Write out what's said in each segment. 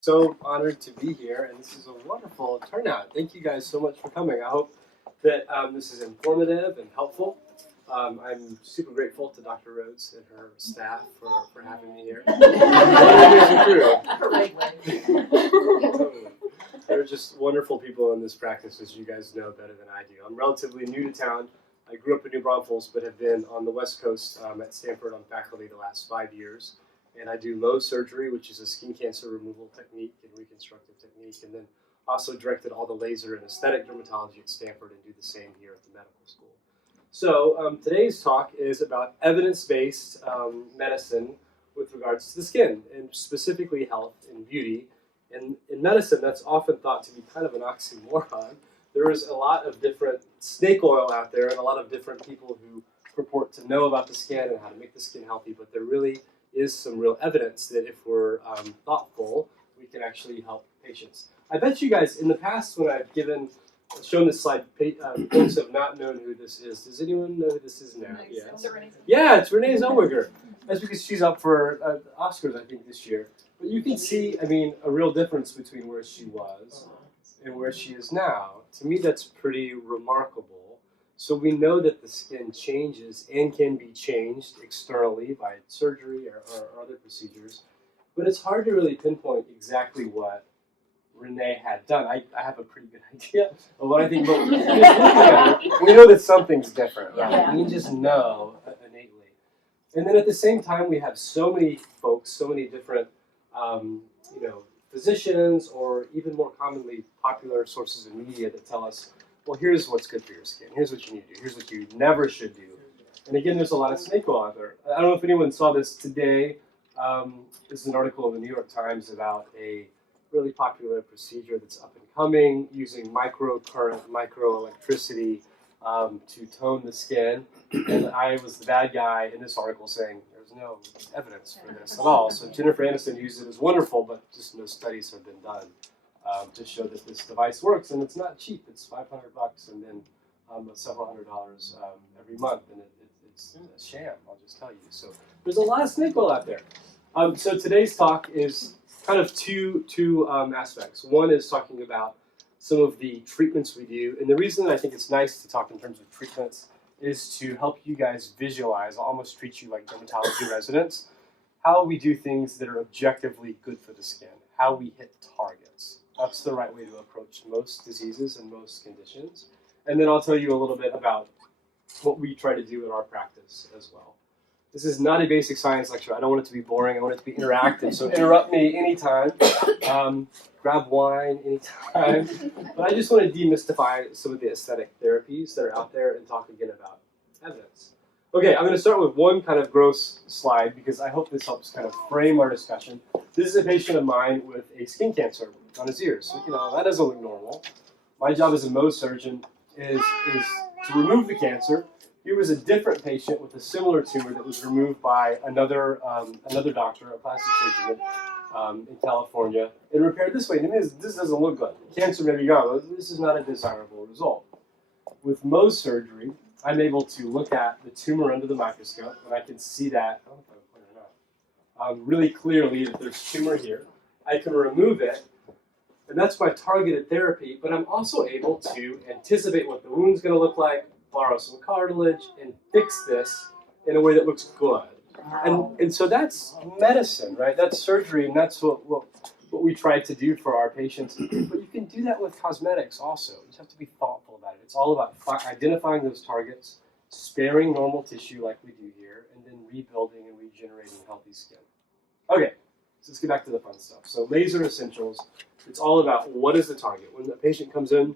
So honored to be here, and this is a wonderful turnout. Thank you guys so much for coming. I hope that this is informative and helpful. I'm super grateful to Dr. Rhodes and her staff for having me here. Totally. They're just wonderful people in this practice, as you guys know better than I do. I'm relatively new to town. I grew up in New Braunfels, but have been on the West Coast at Stanford on faculty the last 5 years. And I do Mohs surgery, which is a skin cancer removal technique and reconstructive technique, and then also directed all the laser and aesthetic dermatology at Stanford and do the same here at the medical school. So today's talk is about evidence-based medicine with regards to the skin, and specifically health and beauty. And in medicine, that's often thought to be kind of an oxymoron. There is a lot of different snake oil out there and a lot of different people who purport to know about the skin and how to make the skin healthy, but there really is some real evidence that if we're thoughtful, we can actually help patients. I bet you guys, in the past when I've shown this slide, folks have not known who this is. Does anyone know who this is now? Yes. Yeah, it's Renee Zellweger. That's because she's up for Oscars, I think, this year. But you can see, I mean, a real difference between where she was and where she is now. To me, that's pretty remarkable. So we know that the skin changes and can be changed externally by surgery or other procedures, but it's hard to really pinpoint exactly what Renee had done. I have a pretty good idea of what I think, but just looking at it, we know that something's different, right? Yeah. We just know innately. And then at the same time, we have so many folks, so many different, physicians, or even more commonly, popular sources of media that tell us, well, here's what's good for your skin. Here's what you need to do. Here's what you never should do. And again, there's a lot of snake oil out there. I don't know if anyone saw this today. This is an article in the New York Times about a really popular procedure that's up and coming using microcurrent, microelectricity to tone the skin. And I was the bad guy in this article saying there's no evidence for this at all. So Jennifer Aniston used it as wonderful, but just no studies have been done to show that this device works, and it's not cheap. It's $500 and then several $100 every month, and it's a sham, I'll just tell you. So there's a lot of snake oil out there. So today's talk is kind of two aspects. One is talking about some of the treatments we do, and the reason that I think it's nice to talk in terms of treatments is to help you guys visualize, I'll almost treat you like dermatology residents, how we do things that are objectively good for the skin, how we hit targets. That's the right way to approach most diseases and most conditions. And then I'll tell you a little bit about what we try to do in our practice as well. This is not a basic science lecture. I don't want it to be boring. I want it to be interactive. So interrupt me anytime. Grab wine anytime. But I just want to demystify some of the aesthetic therapies that are out there and talk again about evidence. Okay, I'm going to start with one kind of gross slide because I hope this helps kind of frame our discussion. This is a patient of mine with a skin cancer on his ears. So, that doesn't look normal. My job as a Mohs surgeon is to remove the cancer. Here was a different patient with a similar tumor that was removed by another doctor, a plastic surgeon in California, and repaired this way. And this doesn't look good. Cancer may be gone. This is not a desirable result. With Mohs surgery, I'm able to look at the tumor under the microscope, and I can see that, I don't know if I put it up, really clearly that there's tumor here. I can remove it, and that's my targeted therapy, but I'm also able to anticipate what the wound's going to look like, borrow some cartilage, and fix this in a way that looks good. And so that's medicine, right? That's surgery, and that's what we try to do for our patients. But you can do that with cosmetics also. You just have to be thoughtful about it. It's all about identifying those targets, sparing normal tissue like we do here, and then rebuilding and regenerating healthy skin. Okay, so let's get back to the fun stuff. So laser essentials, it's all about what is the target. When the patient comes in,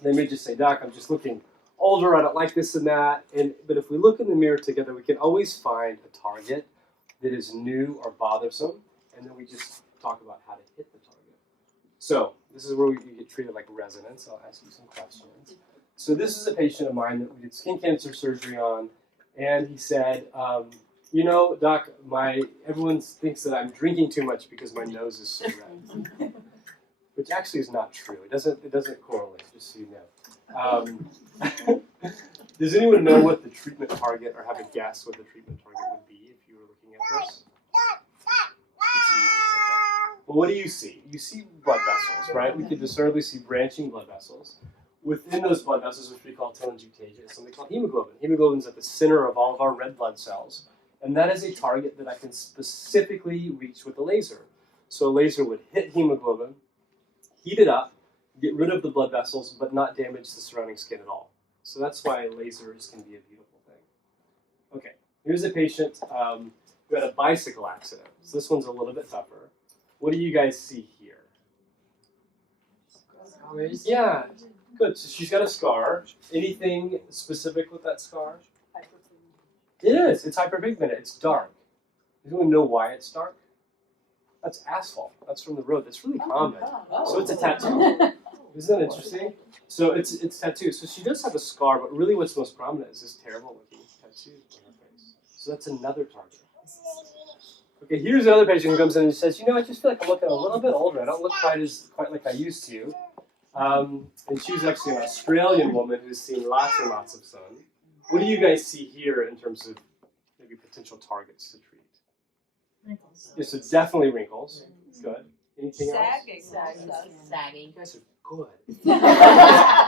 they may just say, Doc, I'm just looking older, I don't like this and that. But if we look in the mirror together, we can always find a target that is new or bothersome, and then we just talk about how to hit the target. So this is where you get treated like residents. I'll ask you some questions. So this is a patient of mine that we did skin cancer surgery on, and he said, Doc, everyone thinks that I'm drinking too much because my nose is so red. Which actually is not true. It doesn't correlate, just so you know. Does anyone know what the treatment target, or have a guess what the treatment target would be if you were looking at this? It's easy. Okay. But what do you see? You see blood vessels, right? We can discernibly see branching blood vessels. Within those blood vessels, which we call telangiectasia, is something called hemoglobin. Hemoglobin is at the center of all of our red blood cells. And that is a target that I can specifically reach with a laser. So a laser would hit hemoglobin, heat it up, get rid of the blood vessels, but not damage the surrounding skin at all. So that's why lasers can be a beautiful thing. Okay, here's a patient who had a bicycle accident. So this one's a little bit tougher. What do you guys see here? Yeah, good. So she's got a scar. Anything specific with that scar? It is. It's hyperpigmented. It's dark. Does anyone know why it's dark? That's asphalt. That's from the road. That's really common. So it's a tattoo. Isn't that interesting? So it's tattoo. So she does have a scar, but really what's most prominent is this terrible looking tattoo on her face. So that's another target. Okay, here's another patient who comes in and says, I just feel like I'm looking a little bit older. I don't look quite like I used to. And she's actually an Australian woman who's seen lots and lots of sun. What do you guys see here in terms of maybe potential targets to treat? Wrinkles. Yeah, so definitely wrinkles. Good. Anything else? Sagging. You guys are good.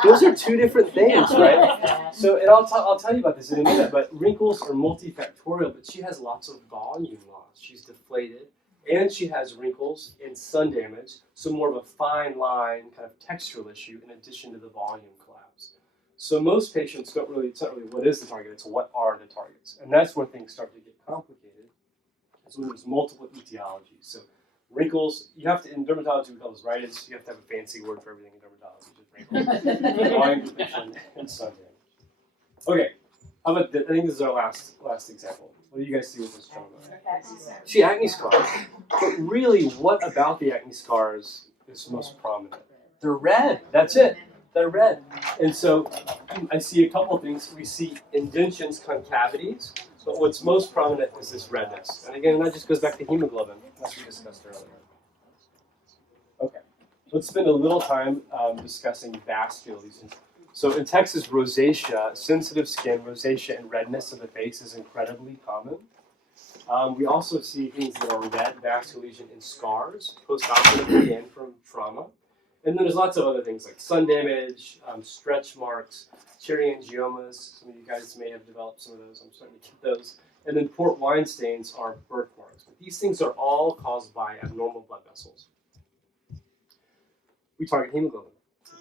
Those are two different things, right? So, and I'll tell you about this in a minute, but wrinkles are multifactorial, but she has lots of volume loss. She's deflated, and she has wrinkles and sun damage, so more of a fine line kind of textural issue in addition to the volume collapse. So most patients it's not really what is the target, it's what are the targets. And that's where things start to get complicated. So there's multiple etiologies. So wrinkles, you have to, in dermatology we call those rhytids, you have to have a fancy word for everything in dermatology, just wrinkles, volume depletion, and sun damage. Okay, how about I think this is our last example. What do you guys see with this gentleman? See, acne scars. But really, what about the acne scars is most prominent? They're red. That's it. They're red. And so I see a couple of things. We see indentions, concavities, but what's most prominent is this redness. And again, that just goes back to hemoglobin, as we discussed earlier. Okay, let's spend a little time discussing vascular lesions. So in Texas, rosacea, sensitive skin, rosacea, and redness of the face is incredibly common. We also see things that are red, vascular lesion, and scars, post-operatively and from trauma. And then there's lots of other things like sun damage, stretch marks, cherry angiomas. Some of you guys may have developed some of those. I'm starting to get those. And then port wine stains are birthmarks. But these things are all caused by abnormal blood vessels. We target hemoglobin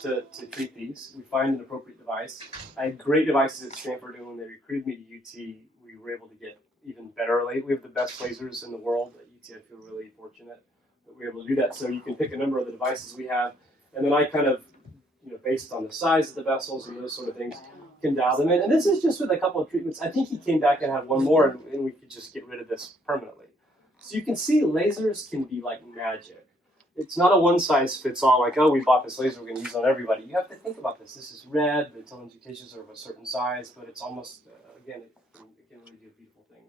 to treat these. We find an appropriate device. I had great devices at Stanford, and when they recruited me to UT, we were able to get even better. We have the best lasers in the world at UT. I feel really fortunate that we were able to do that. So you can pick a number of the devices we have, and then I kind of, based on the size of the vessels and those sort of things, can dial them in. And this is just with a couple of treatments. I think he came back and had one more, and we could just get rid of this permanently. So you can see lasers can be like magic. It's not a one-size-fits-all, like, oh, we bought this laser, we're going to use it on everybody. You have to think about this. This is red, the telangiectasias are of a certain size, but it's almost, again, it can really do a beautiful thing.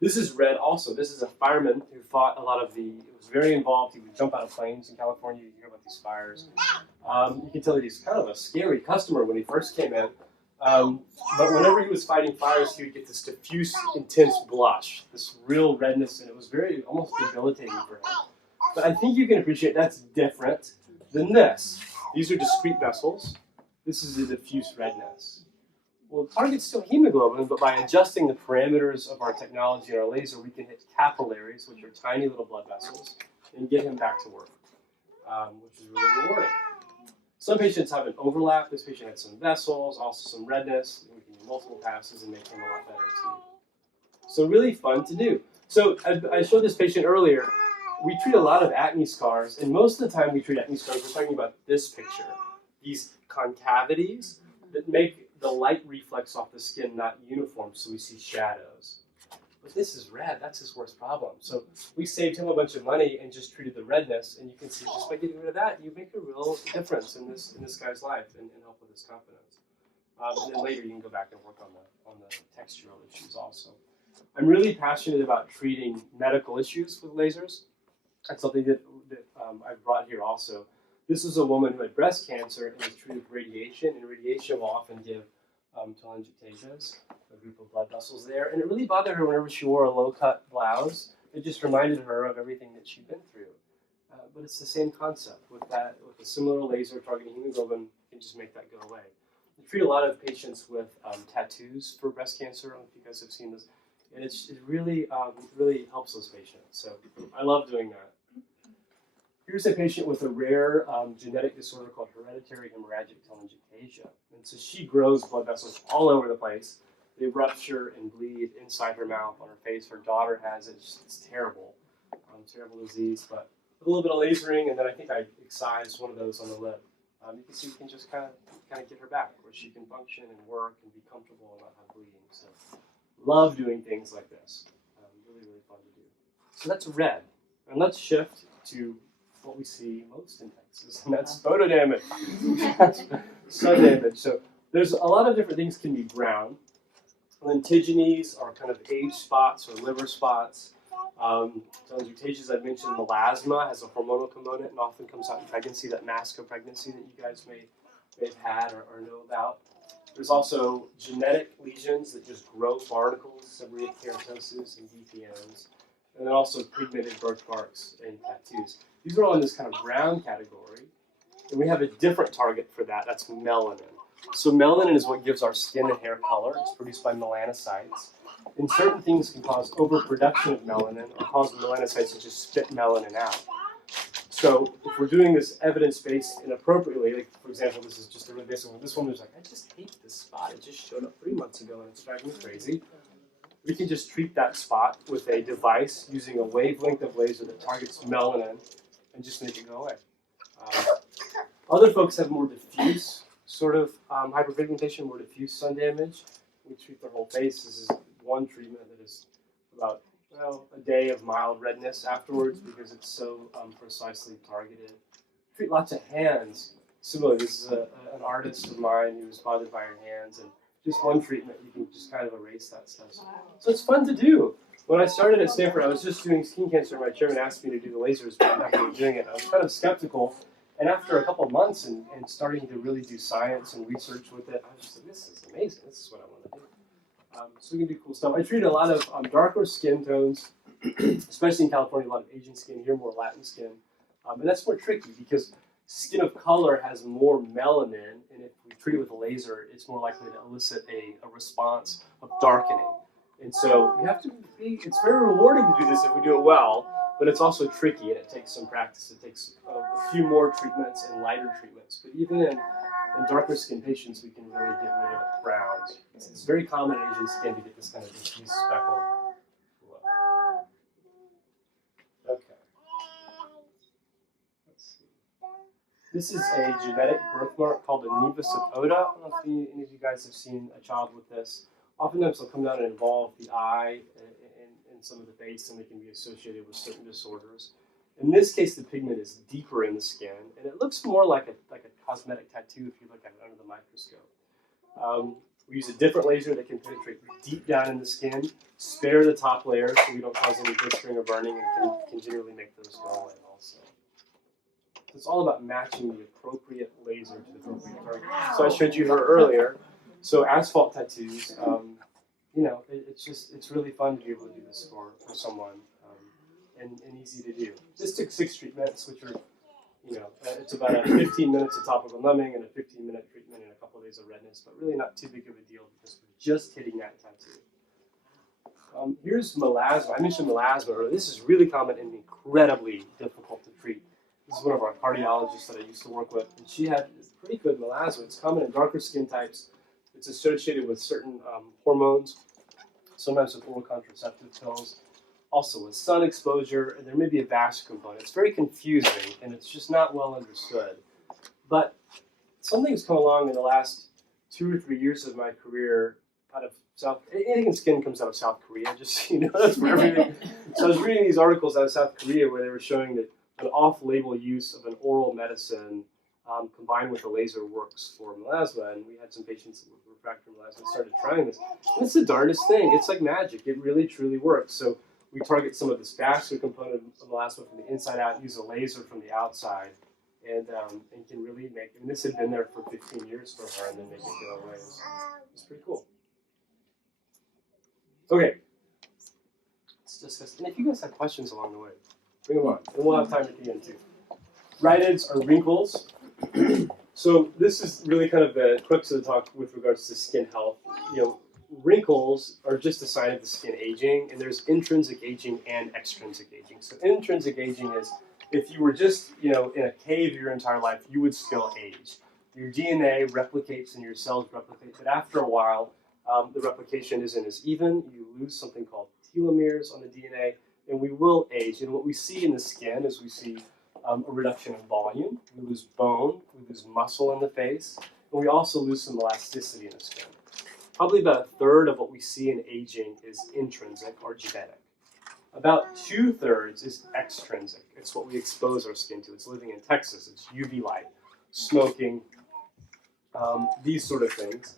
This is red also. This is a fireman who fought a lot of he was very involved. He would jump out of planes in California. You hear about these fires. You can tell that he's kind of a scary customer when he first came in. But whenever he was fighting fires, he would get this diffuse, intense blush, this real redness, and it was very, almost debilitating for him. But I think you can appreciate that's different than this. These are discrete vessels. This is a diffuse redness. Well, the target's still hemoglobin, but by adjusting the parameters of our technology and our laser, we can hit capillaries, which are tiny little blood vessels, and get him back to work, which is really rewarding. Some patients have an overlap. This patient had some vessels, also some redness. And we can do multiple passes and make him a lot better too. So really fun to do. So I showed this patient earlier. We treat a lot of acne scars, and most of the time we treat acne scars, we're talking about this picture. These concavities that make the light reflex off the skin not uniform, so we see shadows. But this is red, that's his worst problem. So we saved him a bunch of money and just treated the redness, and you can see just by getting rid of that, you make a real difference in this guy's life and help with his confidence. And then later you can go back and work on the textural issues also. I'm really passionate about treating medical issues with lasers. That's something that I've brought here also. This is a woman who had breast cancer and was treated with radiation, and radiation will often give telangiectasias, a group of blood vessels there, and it really bothered her whenever she wore a low-cut blouse. It just reminded her of everything that she'd been through. but it's the same concept. With a similar laser targeting hemoglobin, you can just make that go away. We treat a lot of patients with tattoos for breast cancer. I don't know if you guys have seen this, and it really helps those patients. So I love doing that. Here's a patient with a rare genetic disorder called hereditary hemorrhagic telangiectasia. And so she grows blood vessels all over the place. They rupture and bleed inside her mouth, on her face. Her daughter has it. It's terrible, terrible disease. But with a little bit of lasering, and then I think I excised one of those on the lip. You can see we can just kind of get her back, where she can function and work and be comfortable and not have bleeding. So love doing things like this. Really fun to do. So that's red. And let's shift to what we see most in Texas, and that's photo damage. That's sun damage. So there's a lot of different things can be brown. Lentigines are kind of age spots or liver spots. Telangiectasia, I've mentioned, melasma has a hormonal component and often comes out in pregnancy, that mask of pregnancy that you guys may have had or know about. There's also genetic lesions that just grow barnacles, seborrheic keratosis, and DPNs. And then also pigmented birthmarks and tattoos. These are all in this kind of brown category. And we have a different target for that. That's melanin. So melanin is what gives our skin and hair color. It's produced by melanocytes. And certain things can cause overproduction of melanin or cause melanocytes to just spit melanin out. So if we're doing this evidence-based inappropriately, like for example, this is just a really basic one. This one was like, I just hate this spot. It just showed up 3 months ago and it's driving me crazy. We can just treat that spot with a device using a wavelength of laser that targets melanin and just make it go away. Other folks have more diffuse sort of hyperpigmentation, more diffuse sun damage. We treat their whole face. This is one treatment that is about a day of mild redness afterwards because it's so precisely targeted. Treat lots of hands. Similarly, this is an artist of mine who was bothered by her hands, and just one treatment, you can just kind of erase that stuff. So it's fun to do. When I started at Stanford, I was just doing skin cancer. My chairman asked me to do the lasers, but I'm not really doing it. I was kind of skeptical. And after a couple of months and starting to really do science and research with it, I was just like, this is amazing. This is what I want to do. So we can do cool stuff. I treat a lot of darker skin tones, especially in California, a lot of Asian skin, here more Latin skin. And that's more tricky because skin of color has more melanin, and if we treat it with a laser, it's more likely to elicit a response of darkening. And so you have to be, it's very rewarding to do this if we do it well, but it's also tricky and it takes some practice. It takes a few more treatments and lighter treatments. But even in darker skin patients, we can really get rid of browns. It's very common in Asian skin to get this kind of diffuse speckled look. Okay. Let's see. This is a genetic birthmark called a nevus of Oda. I don't know if any of you guys have seen a child with this. Oftentimes they'll come down and involve the eye and some of the face, and they can be associated with certain disorders. In this case, the pigment is deeper in the skin, and it looks more like a cosmetic tattoo if you look at it under the microscope. We use a different laser that can penetrate deep down in the skin, spare the top layer so we don't cause any blistering or burning, and can generally make those go away also. It's all about matching the appropriate laser to the appropriate target. So I showed you her earlier. So asphalt tattoos, it's really fun to be able to do this for someone, and easy to do. This took 6 treatments, which are, it's about a 15 minutes of topical numbing and a 15-minute treatment and a couple of days of redness, but really not too big of a deal because we're just hitting that tattoo. Here's melasma. I mentioned melasma earlier. This is really common and incredibly difficult to treat. This is one of our cardiologists that I used to work with, and she had pretty good melasma. It's common in darker skin types. It's associated with certain hormones, sometimes with oral contraceptive pills, also with sun exposure, and there may be a vascular component. It's very confusing, and it's just not well understood. But something's come along in the last 2 or 3 years of my career out of anything in skin comes out of South Korea, just so you know, that's for everything. So I was reading these articles out of South Korea where they were showing that an off-label use of an oral medicine combined with a laser works for melasma, and we had some patients with refractory melasma started trying this. And it's the darndest thing. It's like magic. It really, truly works. So we target some of this vascular component of melasma from the inside out, use a laser from the outside, and can really make, and this had been there for 15 years for her, and then make it go away. It's pretty cool. Okay. Let's discuss, and if you guys have questions along the way, bring them on, and we'll have time at the end too. Rhytids are wrinkles. So this is really kind of the crux of the talk with regards to skin health. You know, wrinkles are just a sign of the skin aging, and there's intrinsic aging and extrinsic aging. So intrinsic aging is if you were just, you know, in a cave your entire life, you would still age. Your DNA replicates and your cells replicate, but after a while, the replication isn't as even. You lose something called telomeres on the DNA, and we will age. And what we see in the skin is we see a reduction in volume, we lose bone, we lose muscle in the face, and we also lose some elasticity in the skin. Probably about a third of what we see in aging is intrinsic or genetic. About 2/3 is extrinsic. It's what we expose our skin to. It's living in Texas. It's UV light, smoking, these sort of things.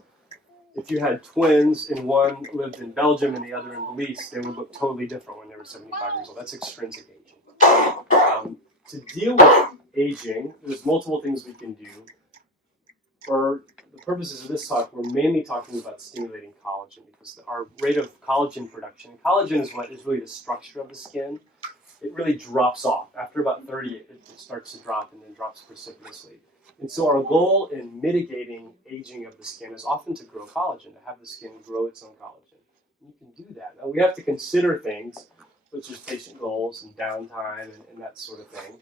If you had twins and one lived in Belgium and the other in Belize, they would look totally different when they were 75 years old. That's extrinsic aging. To deal with aging, there's multiple things we can do. For the purposes of this talk, we're mainly talking about stimulating collagen because our rate of collagen production, collagen is what is really the structure of the skin. It really drops off. After about 30, it starts to drop and then drops precipitously. And so our goal in mitigating aging of the skin is often to grow collagen, to have the skin grow its own collagen. And you can do that. Now, we have to consider things such as patient goals and downtime and that sort of thing.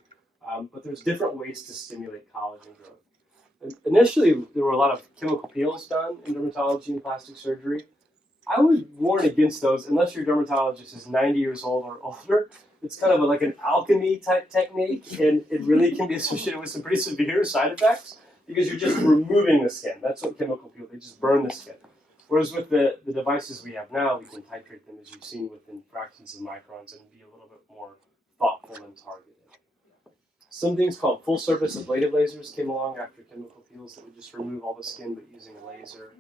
But there's different ways to stimulate collagen growth. Initially, there were a lot of chemical peels done in dermatology and plastic surgery. I would warn against those unless your dermatologist is 90 years old or older. It's kind of like an alchemy type technique, and it really can be associated with some pretty severe side effects because you're just removing the skin. That's what chemical peel, they just burn the skin. Whereas with the devices we have now, we can titrate them, as you've seen, within fractions of microns and be a little bit more thoughtful and targeted. Some things called full-surface ablative lasers came along after chemical peels that would just remove all the skin but using a laser.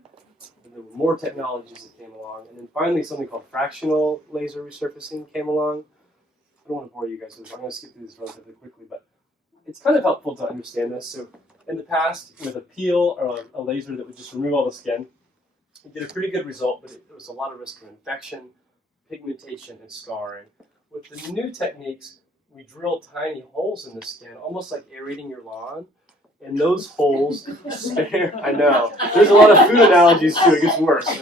And there were more technologies that came along. And then finally, something called fractional laser resurfacing came along. I don't want to bore you guys with this. I'm going to skip through this relatively quickly, but it's kind of helpful to understand this. So in the past, with a peel or a laser that would just remove all the skin, you get a pretty good result, but there was a lot of risk of infection, pigmentation, and scarring. With the new techniques, we drill tiny holes in the skin, almost like aerating your lawn. And those holes spare, I know. There's a lot of food analogies too, it gets worse. It's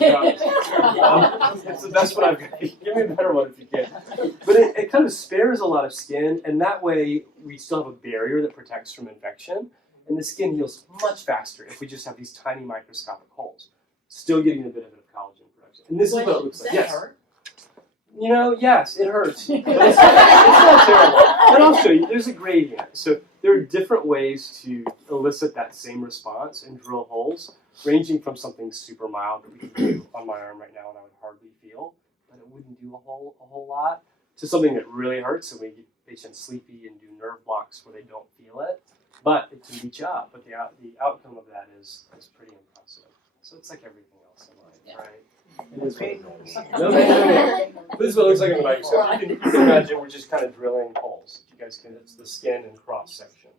the best one I've got. Give me a better one if you can. But it kind of spares a lot of skin, and that way we still have a barrier that protects from infection, and the skin heals much faster if we just have these tiny microscopic holes. Still getting the benefit of collagen production. And this is what it looks like. Yes. You know, yes, it hurts. But it's not terrible. And I'll show you, there's a gradient. So there are different ways to elicit that same response and drill holes, ranging from something super mild that we can do on my arm right now and I would hardly feel, but it wouldn't do a whole lot, to something that really hurts, so we get patients sleepy and do nerve blocks where they don't feel it, but it can beat you up. But the outcome of that is pretty impressive. So it's like everything else in life, right? It is what it is. No. This is what it looks like in the microscope. You can imagine we're just kind of drilling holes. You guys can, it's the skin and cross section.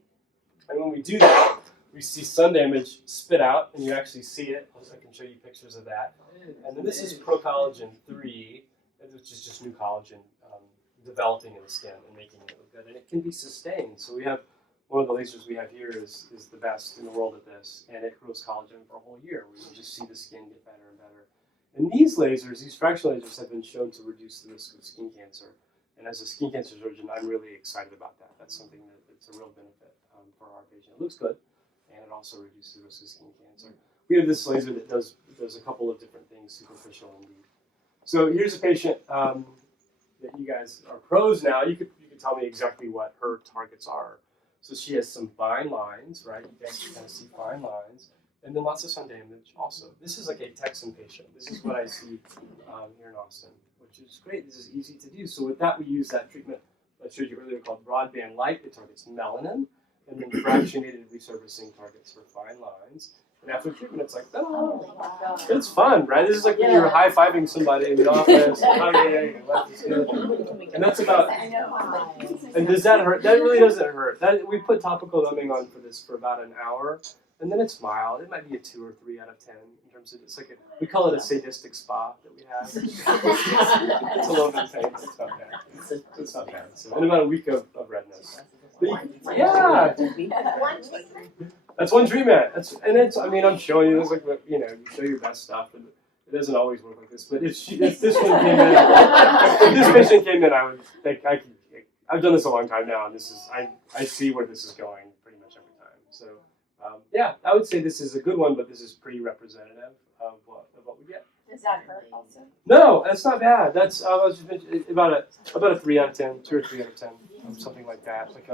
And when we do that, we see sun damage spit out, and you actually see it. I can show you pictures of that. And then this is procollagen 3, which is just new collagen developing in the skin and making it look good. And it can be sustained. So we have one of the lasers we have here is the best in the world at this, and it grows collagen for a whole year. We can just see the skin get better and better. And these lasers, these fractional lasers, have been shown to reduce the risk of skin cancer. And as a skin cancer surgeon, I'm really excited about that. That's something that's a real benefit for our patient. It looks good, and it also reduces the risk of skin cancer. We have this laser that does a couple of different things, superficial indeed. So here's a patient that you guys are pros now. You could tell me exactly what her targets are. So she has some fine lines, right? You guys can kind of see fine lines. And then lots of sun damage also. This is like a Texan patient. This is what I see here in Austin, which is great. This is easy to do. So with that, we use that treatment I showed you earlier called broadband light. It targets melanin. And then fractionated resurfacing targets for fine lines. And after treatment, it's like, oh, it's fun, right? This is like when you're high-fiving somebody in the office, and that's about, and does that hurt? That really doesn't hurt. We put topical numbing on for this for about an hour, and then it's mild. It might be a 2 or 3 out of 10 in terms of, it's like we call it a sadistic spa that we have. It's a little bit pain. It's not bad. It's not bad. So, and about a week of redness. Yeah, One that's one treatment. I mean, I'm showing you this, like, you show your best stuff, and it doesn't always work like this. But if this one came in, if this patient came in, I would think I've done this a long time now, and I see where this is going pretty much every time. So, yeah, I would say this is a good one, but this is pretty representative of what we get. Is that her also? No, that's not bad. That's I was just mentioning, about a 3 out of 10, 2 or 3 out of 10, something like that. Like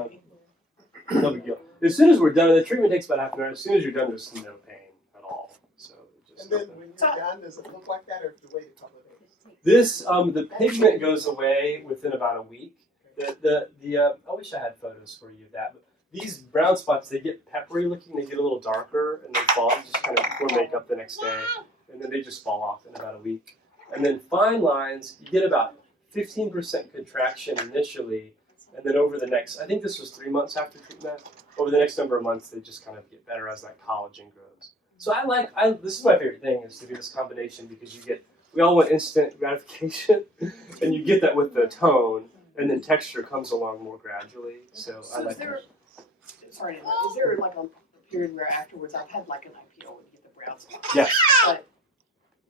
no big deal. As soon as we're done, the treatment takes about half an hour. As soon as you're done, there's no pain at all. So just. And then when you're done, does it look like that, or do you wait a couple of days? This the pigment goes away within about a week. I wish I had photos for you of that. But these brown spots, they get peppery looking. They get a little darker, and they fall. Just kind of pour makeup the next day, and then they just fall off in about a week. And then fine lines, you get about 15% contraction initially, and then over the next, I think this was 3 months after treatment. Over the next number of months, they just kind of get better as that collagen grows. So this is my favorite thing, is to do this combination, because we all want instant gratification, and you get that with the tone, and then texture comes along more gradually. So I like that. Sorry, is there like a period where afterwards I've had like an IPO and get the brown spot? Yes. But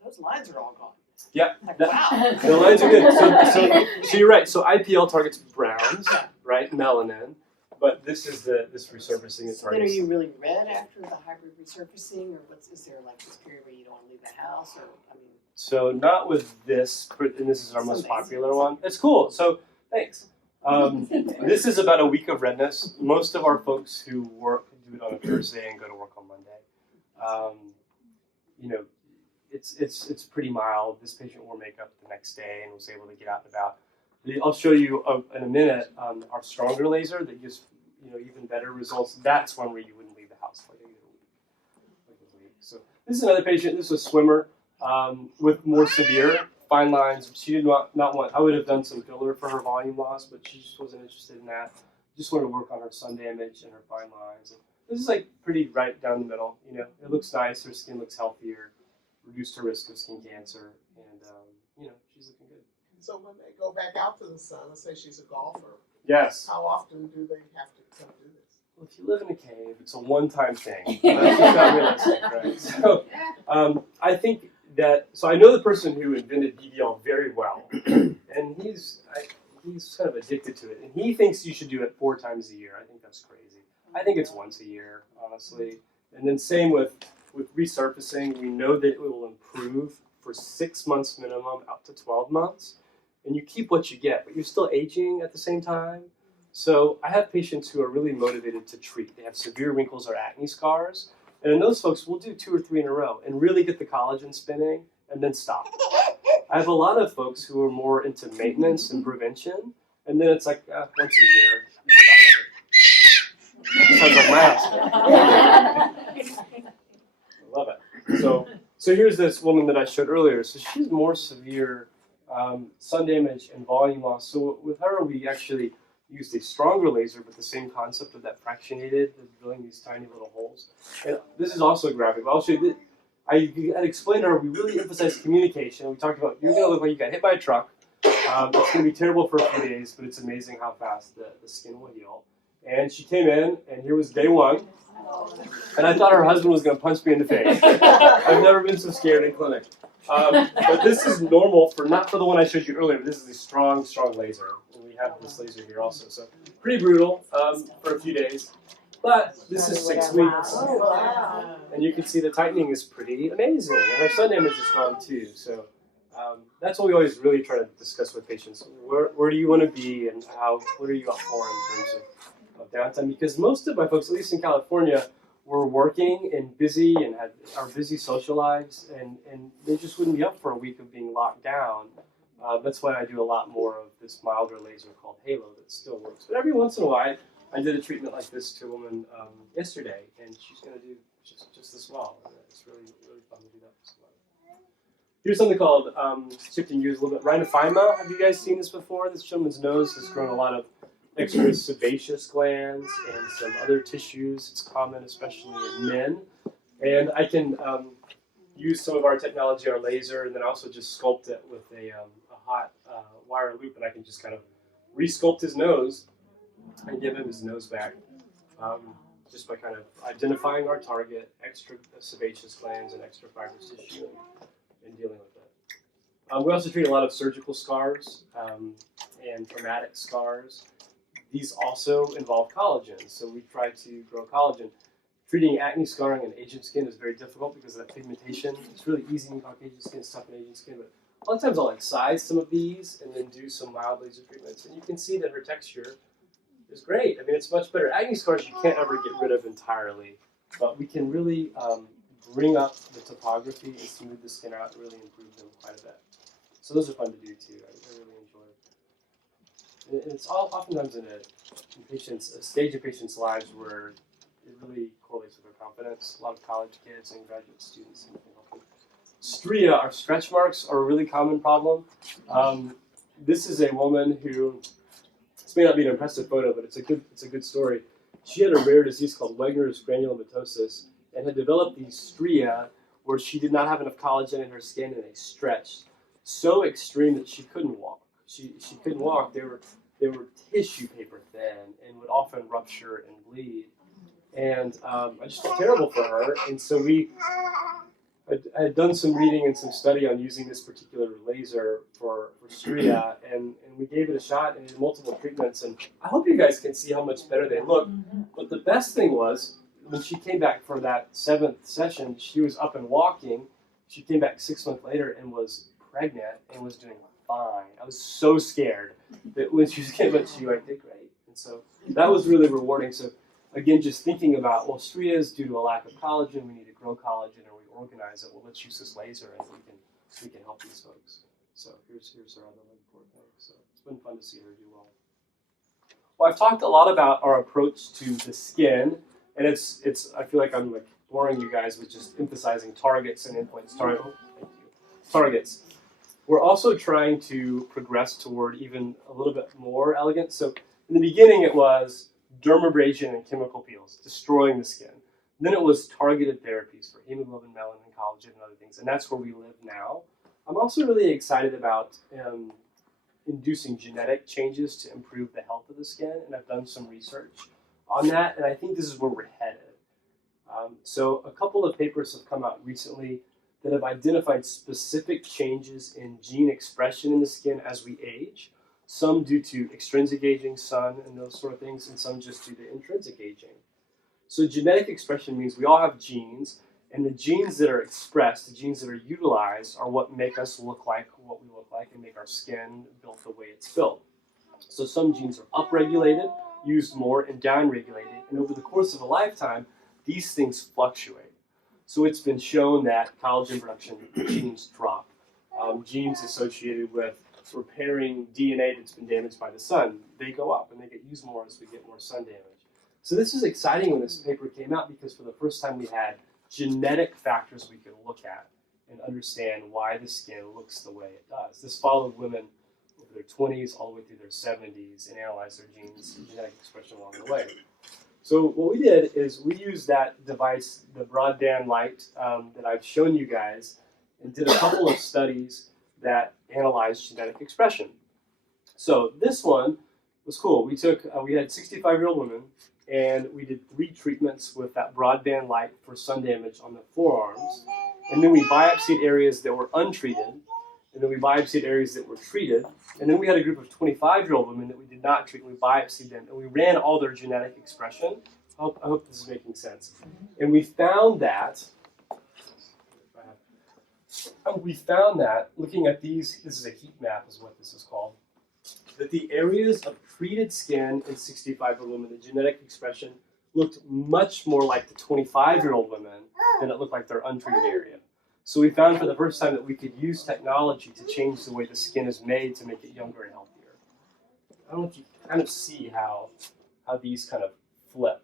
those lines are all gone. Yeah. Like, wow. The lines are good. So you're right. So IPL targets browns, right? Melanin. But this is this resurfacing that So then are targets. you really red after the hybrid resurfacing, or is there like this period where you don't want to leave the house, or I mean? So not with this, and this is our most Amazing. popular one. It's cool. So thanks. This is about a week of redness. Most of our folks who work do it on a Thursday and go to work on Monday. It's pretty mild. This patient wore makeup the next day and was able to get out and about. I'll show you in a minute our stronger laser that gives even better results. That's one where you wouldn't leave the house for like a week. So this is another patient. This is a swimmer with more severe fine lines. She did not want. I would have done some filler for her volume loss, but she just wasn't interested in that. Just wanted to work on her sun damage and her fine lines. And this is like pretty right down the middle. It looks nice. Her skin looks healthier. Reduced her risk of skin cancer, and she's looking good. So when they go back out to the sun, let's say she's a golfer, Yes. how often do they have to come do this? Well, if you live in a cave, it's a one-time thing. That's just not realistic, right? So, I think that. So I know the person who invented BBL very well, and he's kind of addicted to it, and he thinks you should do it 4 times a year. I think that's crazy. I think it's once a year, honestly. And then same with resurfacing. We know that it will improve for 6 months minimum, up to 12 months. And you keep what you get, but you're still aging at the same time. So I have patients who are really motivated to treat. They have severe wrinkles or acne scars. And in those folks, we'll do 2 or 3 in a row and really get the collagen spinning and then stop. I have a lot of folks who are more into maintenance and prevention. And then it's like once a year. Sounds like my house. I love it. So here's this woman that I showed earlier. So she's more severe sun damage and volume loss. So with her, we actually used a stronger laser, but the same concept of that fractionated, drilling these tiny little holes. And this is also graphic. I'll show you this. I had explained to her, we really emphasize communication. We talked about, you're going to look like you got hit by a truck. It's going to be terrible for a few days, but it's amazing how fast the skin will heal. And she came in, and here was day 1. And I thought her husband was going to punch me in the face. I've never been so scared in clinic. But this is normal not for the one I showed you earlier, but this is a strong, strong laser. And we have this laser here also. So pretty brutal for a few days. But this is 6 weeks. Oh, wow. And you can see the tightening is pretty amazing. And her sun damage is gone too. So that's what we always really try to discuss with patients. Where do you want to be, and what are you up for in terms of downtime? Because most of my folks, at least in California, were working and busy and had our busy social lives, and they just wouldn't be up for a week of being locked down. That's why I do a lot more of this milder laser called Halo that still works. But every once in a while, I did a treatment like this to a woman yesterday, and she's going to do just as well. It's really, really fun to do that as well. Here's something called, shifting gears a little bit, rhinophyma. Have you guys seen this before? This gentleman's nose has grown a lot of extra sebaceous glands and some other tissues. It's common, especially in men. And I can use some of our technology, our laser, and then also just sculpt it with a hot wire loop, and I can just kind of re-sculpt his nose and give him his nose back, just by kind of identifying our target, extra sebaceous glands and extra fibrous tissue, and dealing with it. We also treat a lot of surgical scars and traumatic scars. These also involve collagen, so we try to grow collagen. Treating acne scarring in Asian skin is very difficult because of that pigmentation. It's really easy in Caucasian skin, stuff in Asian skin, but a lot of times I'll excise some of these and then do some mild laser treatments, and you can see that her texture is great. I mean, it's much better. Acne scars you can't ever get rid of entirely, but we can really bring up the topography and smooth the skin out and really improve them quite a bit. So those are fun to do too. I really enjoy it. And it's oftentimes in a stage of patients' lives where it really correlates with their confidence. A lot of college kids and graduate students and Stria, our stretch marks, are a really common problem. This is a woman who, this may not be an impressive photo, but it's a good story. She had a rare disease called Wegener's granulomatosis and had developed these stria where she did not have enough collagen in her skin and they stretched so extreme that she couldn't walk. She couldn't walk. They were tissue paper thin and would often rupture and bleed. And I just felt terrible for her. And so I had done some reading and some study on using this particular laser for stria, and we gave it a shot and did multiple treatments. And I hope you guys can see how much better they look. But the best thing was, when she came back for that 7th session, she was up and walking. She came back 6 months later and was pregnant and was doing fine. I was so scared that when she was getting, but she did great. And so that was really rewarding. So again, just thinking about, well, stria is due to a lack of collagen. We need to grow collagen or we organize it. Well, let's use this laser and we can help these folks. So here's her other leg report thing. So it's been fun to see her do well. Well, I've talked a lot about our approach to the skin, and it's I feel like I'm boring you guys with just emphasizing targets and endpoints. Targets. We're also trying to progress toward even a little bit more elegant. So in the beginning, it was dermabrasion and chemical peels, destroying the skin. Then it was targeted therapies for hemoglobin, melanin, collagen, and other things, and that's where we live now. I'm also really excited about inducing genetic changes to improve the health of the skin, and I've done some research on that, and I think this is where we're headed. So a couple of papers have come out recently that have identified specific changes in gene expression in the skin as we age, some due to extrinsic aging, sun, and those sort of things, and some just due to intrinsic aging. So genetic expression means we all have genes, and the genes that are expressed, the genes that are utilized, are what make us look like what we look like and make our skin built the way it's built. So some genes are upregulated, used more, and downregulated, and over the course of a lifetime, these things fluctuate. So it's been shown that collagen production genes drop. Genes associated with repairing DNA that's been damaged by the sun, they go up and they get used more as we get more sun damage. So this is exciting when this paper came out because for the first time we had genetic factors we could look at and understand why the skin looks the way it does. This followed women over their 20s all the way through their 70s and analyzed their genes and genetic expression along the way. So what we did is we used that device, the broadband light that I've shown you guys, and did a couple of studies that analyzed genetic expression. So this one was cool. We had 65-year-old women, and we did 3 treatments with that broadband light for sun damage on the forearms, and then we biopsied areas that were untreated, and then we biopsied areas that were treated, and then we had a group of 25-year-old women that we did not treat, and we biopsied them, and we ran all their genetic expression. I hope this is making sense. And we found that, looking at these, this is a heat map is what this is called, that the areas of treated skin in 65-year-old women, the genetic expression, looked much more like the 25-year-old women than it looked like their untreated area. So we found for the first time that we could use technology to change the way the skin is made to make it younger and healthier. I don't know if you kind of see how these kind of flip.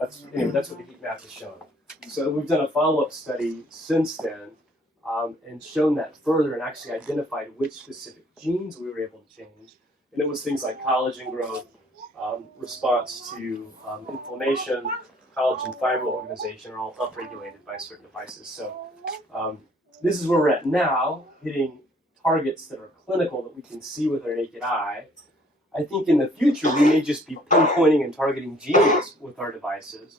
That's what the heat map is showing. So we've done a follow-up study since then and shown that further and actually identified which specific genes we were able to change. And it was things like collagen growth, response to inflammation, collagen fiber organization are all upregulated by certain devices. So this is where we're at now, hitting targets that are clinical that we can see with our naked eye. I think in the future we may just be pinpointing and targeting genes with our devices.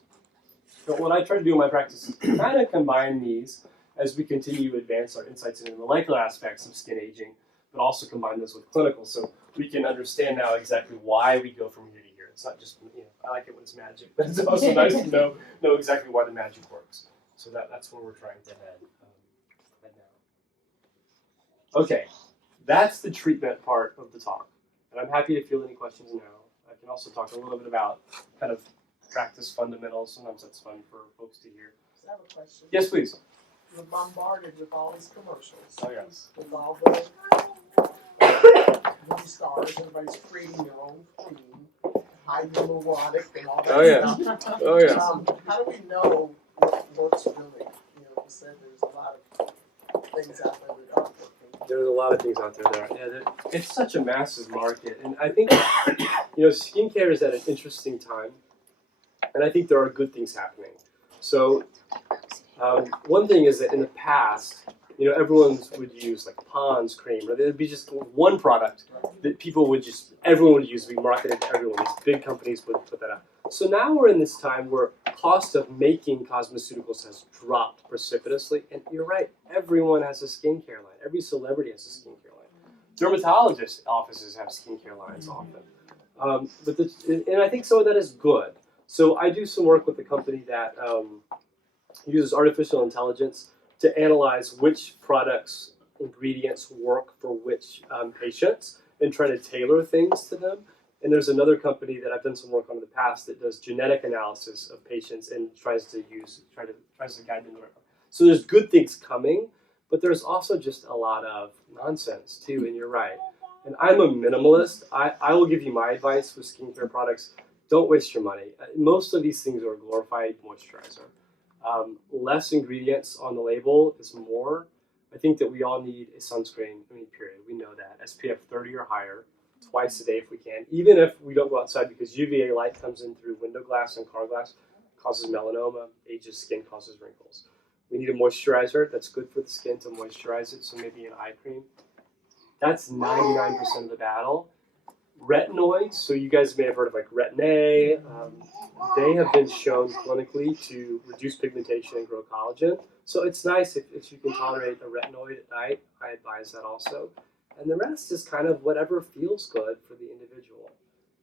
But what I try to do in my practice is kind of combine these as we continue to advance our insights into the molecular aspects of skin aging, but also combine those with clinical, so we can understand now exactly why we go from here to here. It's not just, I like it when it's magic, but it's also nice to know exactly why the magic works. So that's where we're trying to head now. Okay, that's the treatment part of the talk. And I'm happy to field any questions now. I can also talk a little bit about kind of practice fundamentals. Sometimes that's fun for folks to hear. I have a question. Yes, please. We're bombarded with all these commercials. Oh, yes. With all the movie stars, everybody's creating their own cream, hyaluronic and all that Oh, yeah. stuff. Oh, yeah. How do we know what works really? You said there's a lot of things out there that aren't working. There's a lot of things out there that are, it's such a massive market. And I think, skincare is at an interesting time. And I think there are good things happening. So one thing is that in the past, everyone would use like Pond's cream, or there'd be just one product that everyone would use, be marketed to everyone. These big companies would put that out. So now we're in this time where cost of making cosmeceuticals has dropped precipitously, and you're right, everyone has a skincare line. Every celebrity has a skincare line. Dermatologist offices have skincare lines often. And I think some of that is good. So I do some work with a company that uses artificial intelligence to analyze which products, ingredients work for which patients and try to tailor things to them. And there's another company that I've done some work on in the past that does genetic analysis of patients and tries to guide them. So there's good things coming, but there's also just a lot of nonsense too, and you're right. And I'm a minimalist. I will give you my advice with skincare products. Don't waste your money. Most of these things are a glorified moisturizer. Less ingredients on the label is more. I think that we all need a sunscreen, period. We know that. SPF 30 or higher, twice a day if we can. Even if we don't go outside, because UVA light comes in through window glass and car glass, causes melanoma, ages skin, causes wrinkles. We need a moisturizer that's good for the skin to moisturize it, so maybe an eye cream. That's 99% of the battle. Retinoids, so you guys may have heard of like Retin-A, they have been shown clinically to reduce pigmentation and grow collagen. So it's nice if you can tolerate a retinoid at night, I advise that also. And the rest is kind of whatever feels good for the individual.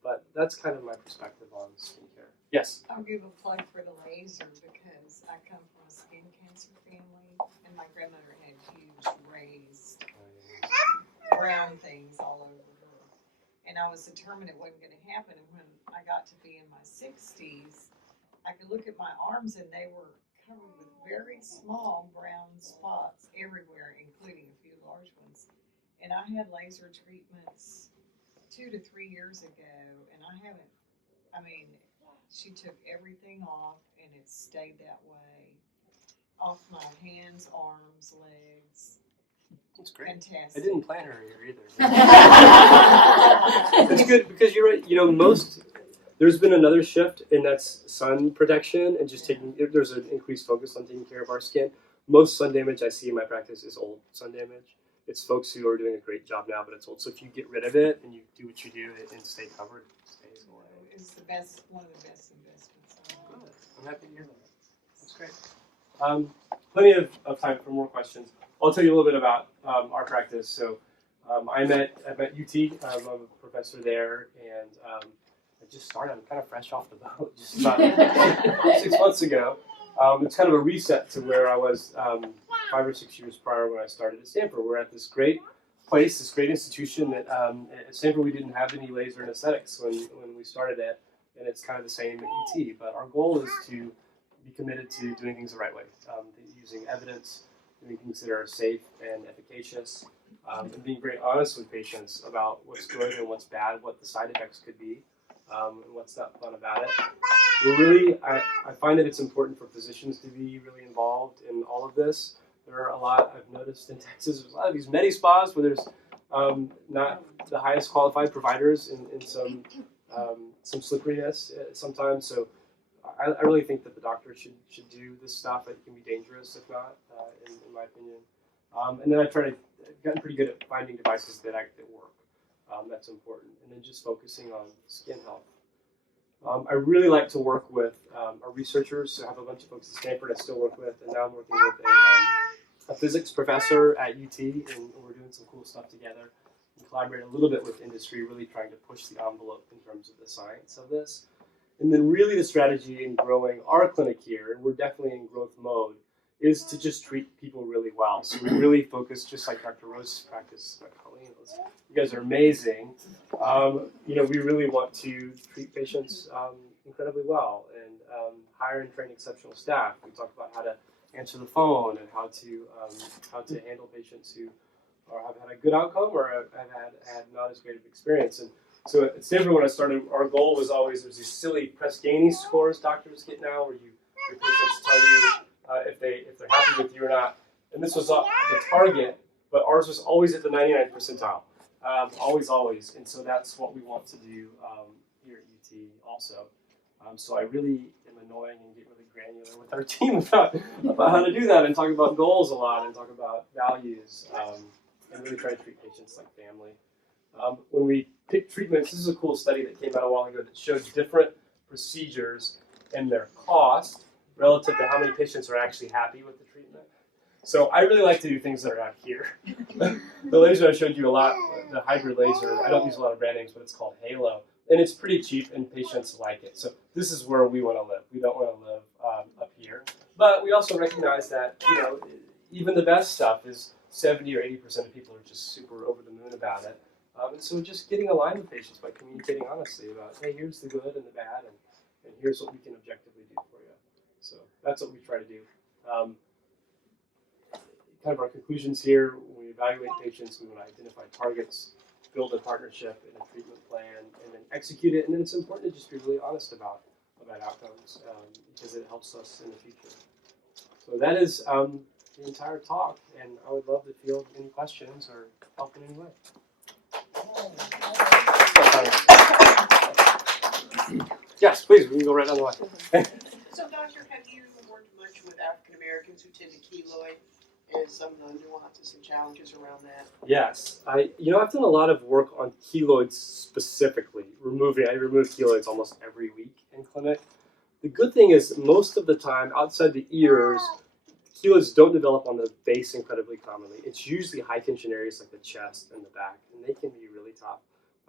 But that's kind of my perspective on skincare. Yes? I'll give a plug for the laser because I come from a skin cancer family and my grandmother had huge raised brown things all over her. And I was determined it wasn't going to happen. And when I got to be in my 60s, I could look at my arms and they were covered with very small brown spots everywhere, including a few large ones. And I had laser treatments 2 to 3 years ago, and she took everything off and it stayed that way. Off my hands, arms, legs. That's great. Fantastic. I didn't plan her here either. It's good because you're right. There's been another shift, and that's sun protection and just there's an increased focus on taking care of our skin. Most sun damage I see in my practice is old sun damage. It's folks who are doing a great job now, but it's old. So if you get rid of it and you do what you do and stay covered, it stays away. It's one of the best investments. Good. I'm happy to hear that. That's great. Plenty of time for more questions. I'll tell you a little bit about our practice. So I'm at UT. I'm a professor there, and I just started. I'm kind of fresh off the boat, just about 6 months ago. It's kind of a reset to where I was 5 or 6 years prior when I started at Stanford. We're at this great place, this great institution that at Stanford we didn't have any laser and aesthetics when we started it, and it's kind of the same at UT. But our goal is to be committed to doing things the right way, using evidence, doing things that are safe and efficacious, and being very honest with patients about what's good and what's bad, what the side effects could be, and what's not fun about it. I find that it's important for physicians to be really involved in all of this. There are a lot, I've noticed in Texas, there's a lot of these med spas where there's not the highest qualified providers in some slipperiness sometimes. So I really think that the doctor should do this stuff. It can be dangerous if not, in my opinion. And then I've gotten pretty good at finding devices that work. That's important. And then just focusing on skin health. I really like to work with our researchers. So I have a bunch of folks at Stanford I still work with, and now I'm working with a physics professor at UT, and we're doing some cool stuff together. And collaborate a little bit with industry, really trying to push the envelope in terms of the science of this. And then really the strategy in growing our clinic here, and we're definitely in growth mode, is to just treat people really well. So we really focus, just like Dr. Rhodes' practice, Dr. Colleen was. You guys are amazing. We really want to treat patients incredibly well and hire and train exceptional staff. We talk about how to answer the phone and how to handle patients who have had a good outcome or have had not as great of experience. And so at Stanford, when I started, our goal was always, there's these silly Press-Ganey scores doctors get now, where your patients tell you if they're happy with you or not. And this was the target, but ours was always at the 99th percentile. Always. And so that's what we want to do here at UT also. So I really am annoying and get really granular with our team about how to do that and talk about goals a lot and talk about values and really try to treat patients like family. When we pick treatments, this is a cool study that came out a while ago that showed different procedures and their cost relative to how many patients are actually happy with the treatment. So I really like to do things that are out here. The laser I showed you a lot, the hybrid laser, I don't use a lot of brand names, but it's called Halo. And it's pretty cheap and patients like it. So this is where we want to live. We don't want to live up here. But we also recognize that, even the best stuff is 70 or 80% of people are just super over the moon about it. And so just getting aligned with patients by communicating honestly about, hey, here's the good and the bad, and here's what we can objectively do for you. So that's what we try to do. Kind of our conclusions here, when we evaluate patients, we want to identify targets, build a partnership and a treatment plan, and then execute it. And then it's important to just be really honest about outcomes because it helps us in the future. So that is the entire talk, and I would love to field any questions or help in any way. Yes, please, we can go right down the line. So, Doctor, have you worked much with African Americans who tend to keloid and some of the nuances and challenges around that? Yes, I've done a lot of work on keloids specifically. I remove keloids almost every week in clinic. The good thing is most of the time outside the ears, keloids don't develop on the face incredibly commonly. It's usually high tension areas like the chest and the back, and they can be really tough.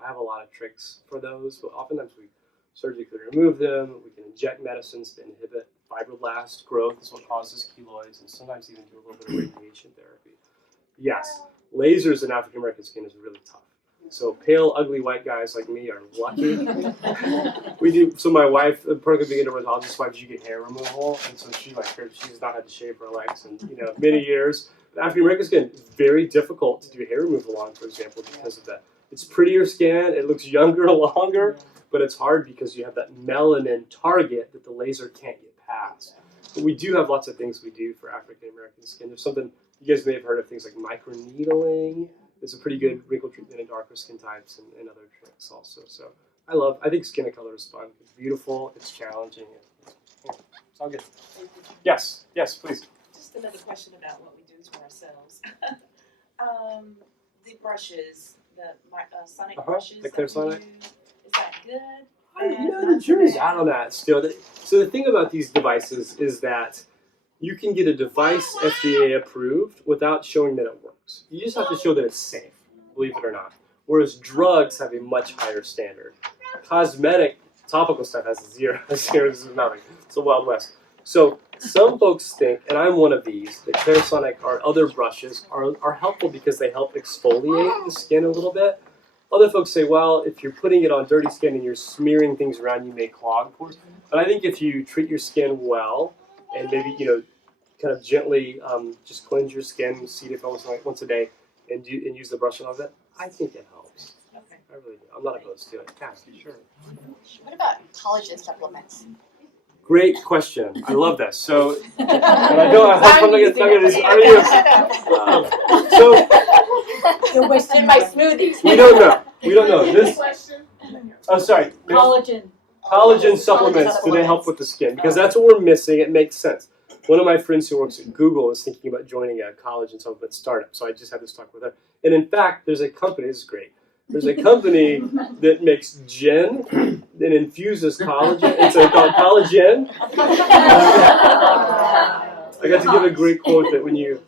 I have a lot of tricks for those, but oftentimes we surgically remove them. We can inject medicines to inhibit fibroblast growth, is what causes keloids, and sometimes even do a little bit of radiation therapy. Yes, lasers in African American skin is really tough. So pale, ugly white guys like me are lucky. We do. So my wife, perfect being a dermatologist wife, she get hair removal, and so she's not had to shave her legs in many years. But African American skin is very difficult to do hair removal on, for example, because of that. It's prettier skin. It looks younger, longer, but it's hard because you have that melanin target that the laser can't get past. But we do have lots of things we do for African American skin. There's something you guys may have heard of, things like microneedling. It's a pretty good wrinkle treatment in darker skin types and other tricks also. So I think skin color is fun. It's beautiful. It's challenging. It's all good. Yes, please. Just another question about what we do to ourselves. The brushes, the sonic brushes. The Clarisonic. Is that good? The jury's out on that still. So the thing about these devices is that you can get a device FDA approved without showing that it works. You just have to show that it's safe, believe it or not. Whereas drugs have a much higher standard. Cosmetic, topical stuff has zero. This is nothing. It's a Wild West. So some folks think, and I'm one of these, that Clarisonic or other brushes are helpful because they help exfoliate the skin a little bit. Other folks say, well, if you're putting it on dirty skin and you're smearing things around, you may clog pores. But I think if you treat your skin well, and maybe, kind of gently just cleanse your skin, seed it once a day, and use the brush and all that, I think it helps. Okay. I really do. I'm not opposed to it. Yeah, sure. What about collagen supplements? Great question. I love that. So, and I know I hope I'm not going to so You're wasting my smoothies. we don't know. This. Oh, sorry. Collagen supplements, do they help with the skin? Because that's what we're missing. It makes sense. One of my friends who works at Google is thinking about joining a collagen supplement startup. So I just had this talk with her. And in fact, there's a company, this is great. There's a company that makes gin that infuses collagen. It's called collagen. I got to give a great quote that this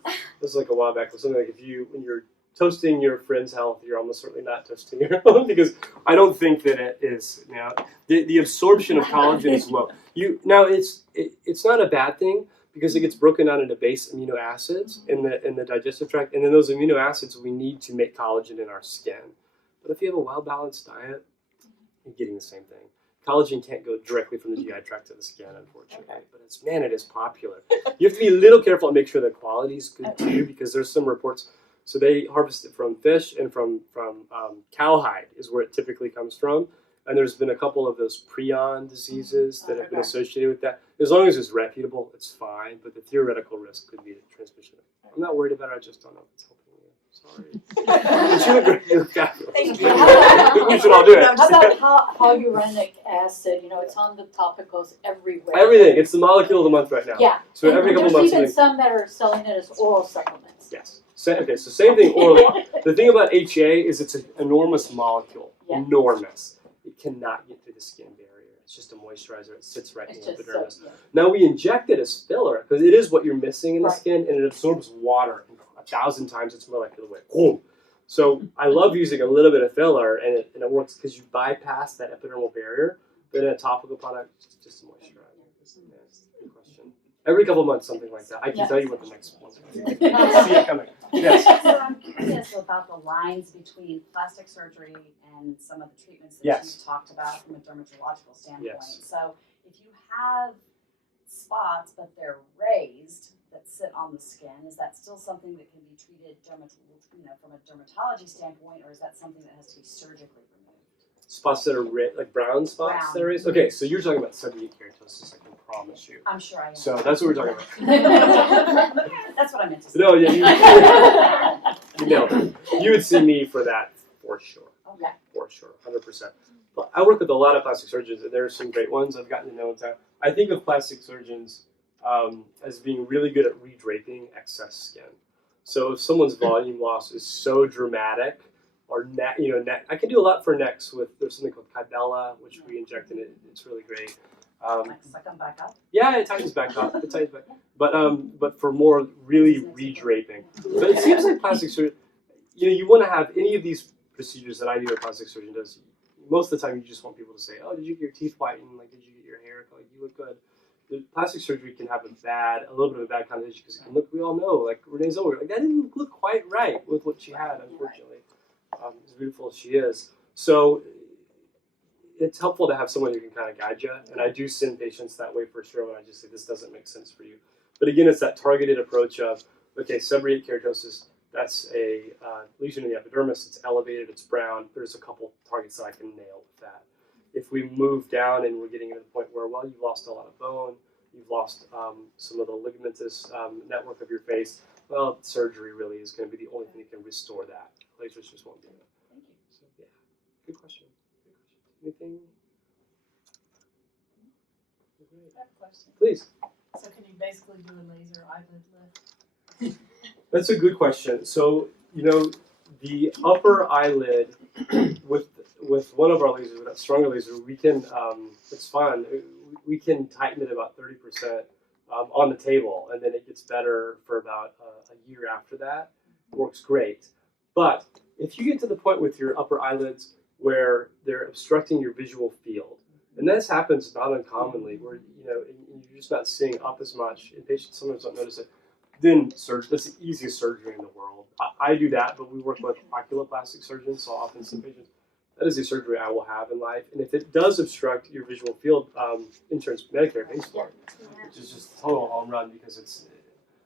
was like a while back, was something like when you're toasting your friend's health, you're almost certainly not toasting your own, because I don't think that it is. Now, the absorption of collagen is low. It's not a bad thing because it gets broken down into base amino acids in the digestive tract, and then those amino acids we need to make collagen in our skin. But if you have a well-balanced diet, you're getting the same thing. Collagen can't go directly from the GI tract to the skin, unfortunately. But it is popular. You have to be a little careful and make sure the quality is good too, because there's some reports. So they harvest it from fish and from cowhide is where it typically comes from. And there's been a couple of those prion diseases that have been associated with that. As long as it's reputable, it's fine. But the theoretical risk could be the transmission. I'm not worried about it. I just don't know if it's helping you. Sorry. But you look great. You look fabulous. Thank you. You should all do it. How about hyaluronic acid? You know, it's on the topicals everywhere. Everything. It's the molecule of the month right now. Yeah. So And every couple there's months. even some that are selling it as oral supplements. Yes. Okay, so same thing orally. The thing about HA is it's an enormous molecule. Yeah. Enormous. It cannot get through the skin barrier. It's just a moisturizer. It sits right in It's the just epidermis. yeah. Now we inject it as filler because it is what you're missing in the Right. skin, and it absorbs water 1,000 times its molecular weight. Boom. So I love using a little bit of filler, and it works because you bypass that epidermal barrier. But in a topical product, it's just a moisturizer. Yes, good question. Every couple months, something like that. I can tell you what the next one's going to be. I see it coming. Yes. So I'm curious about the lines between plastic surgery and some of the treatments that Yes. you talked about from a dermatological standpoint. Yes. So if you have spots but they're raised that sit on the skin, is that still something that can be treated from a dermatology standpoint, or is that something that has to be surgically removed? Spots that are like brown spots Brown. that are raised? Okay, so you're talking about seborrheic keratosis, I can promise you. I'm sure I am. So that's what we're talking about. That's what I meant to say. No, yeah, you nailed it. You would see me for that for sure. Okay. For sure, 100%. But I work with a lot of plastic surgeons, and there are some great ones I've gotten to know in time. I think of plastic surgeons as being really good at redraping excess skin. So if someone's volume loss is so dramatic, or neck, I can do a lot for necks there's something called Kybella, which we inject in it. It's really great. Like suck them back up. Yeah, it tightens back up. It tightens back. But for more really redraping. But it seems like plastic surgery. You want to have any of these procedures that I do, a plastic surgeon does. Most of the time, you just want people to say, "Oh, did you get your teeth whitened? Like, did you get your hair? Like, you look good." The plastic surgery can have a little bit of a bad connotation because it can look. We all know, like Renee Zellweger, like that didn't look quite right with what she had, unfortunately. As beautiful as she is, so it's helpful to have someone who can kind of guide you. And I do send patients that way for sure when I just say this doesn't make sense for you. But again, it's that targeted approach of seborrheic keratosis. That's a lesion in the epidermis. It's elevated. It's brown. There's a couple targets that I can nail with that. If we move down and we're getting to the point where, you've lost a lot of bone, you've lost some of the ligamentous network of your face, surgery really is going to be the only thing that can restore that. Lasers just won't do it. Thank you. So, yeah, good question. Anything? I have a question. Please. So can you basically do a laser eyelid lift? That's a good question. So, the upper eyelid with one of our lasers, with that stronger laser, we can, it's fun, we can tighten it about 30% on the table, and then it gets better for about a year after that. Works great. But if you get to the point with your upper eyelids where they're obstructing your visual field, and this happens not uncommonly, where you're just not seeing up as much, and patients sometimes don't notice it, then that's the easiest surgery in the world. I do that, but we work with oculoplastic surgeons, so often some patients, that is a surgery I will have in life. And if it does obstruct your visual field, insurance, Medicare pays for it, which is just a total home run because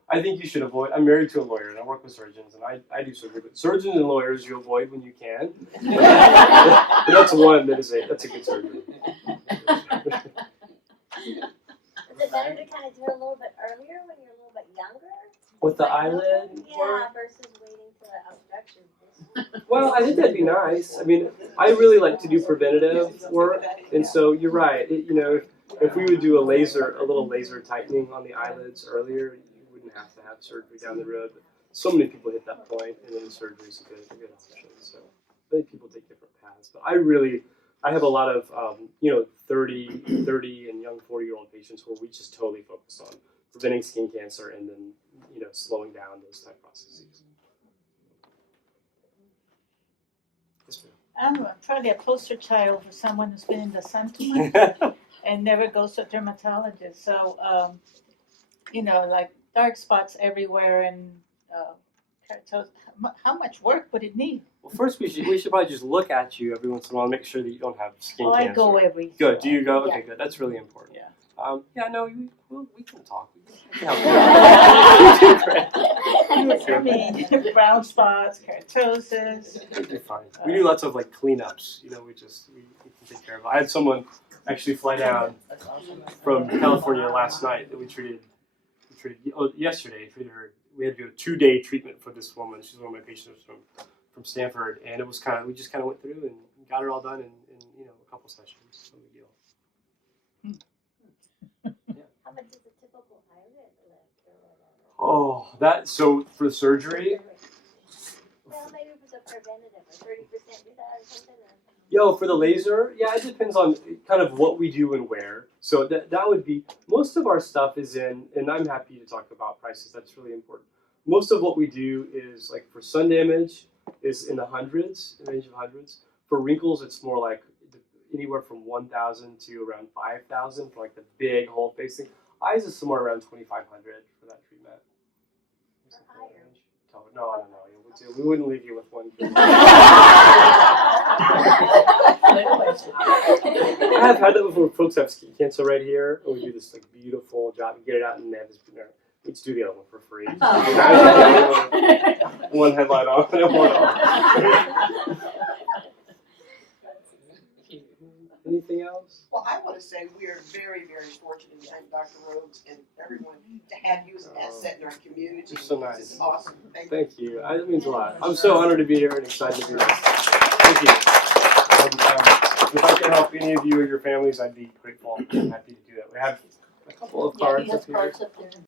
I think you should avoid. I'm married to a lawyer and I work with surgeons and I do surgery, but surgeons and lawyers you avoid when you can. But that's one that's a good surgery. Is it better to kind of do it a little bit earlier when you're a little bit younger? With the eyelid work? Yeah, versus waiting till the obstruction. Well, I think that'd be nice. I mean, I really like to do preventative work, and so you're right. If we would do a little laser tightening on the eyelids earlier, you wouldn't have to have surgery down the road. But so many people hit that point, and then surgery is a good option. So many people take different paths, but I have a lot of 30 and young 40-year-old patients where we just totally focus on preventing skin cancer and then slowing down those type processes. Yes, I'm probably a poster child for someone who's been in the sun too much ma'am. and never goes to a dermatologist. So, like dark spots everywhere and keratosis. How much work would it need? Well, first we should probably just look at you every once in a while, and make sure that you don't have skin I cancer. go every. Good. Do you go? Yeah. Okay, good. That's really important. Yeah. No, we can talk. We can I mean, brown spots, keratosis. You're fine. We do lots of like cleanups. We can take care of it. I had someone actually fly down from California last night that we treated yesterday. Treated her. We had to do a 2-day treatment for this woman. She's one of my patients from Stanford, and it was we just went through and got her all done in a couple sessions. No big deal. How much is a typical eyelid lift or whatever? Oh, so for surgery. Well, maybe for the preventative, or 30% do that or something. For the laser, yeah, it depends on kind of what we do and where. So that would be, most of our stuff is in, and I'm happy to talk about prices, that's really important. Most of what we do is, like for sun damage, is in the hundreds, in the range of hundreds. For wrinkles, it's more like anywhere from 1,000 to around 5,000 for like the big whole face thing. Eyes is somewhere around 2,500 for that treatment. No. We wouldn't leave you with one. I have had that before. Folks have skin cancer right here, and we do this like beautiful job. We get it out, and they have this. We just do the other one for free. One headlight on and one off. Anything else? Well, I want to say we are very, very fortunate to thank Dr. Rhodes and everyone to have you as an asset in our community. You're so nice. This is awesome. Thank you. That means a lot. I'm so honored to be here and excited to be here. Thank you. If I can help any of you or your families, I'd be grateful. I'm happy to do that. We have a couple of cards up here.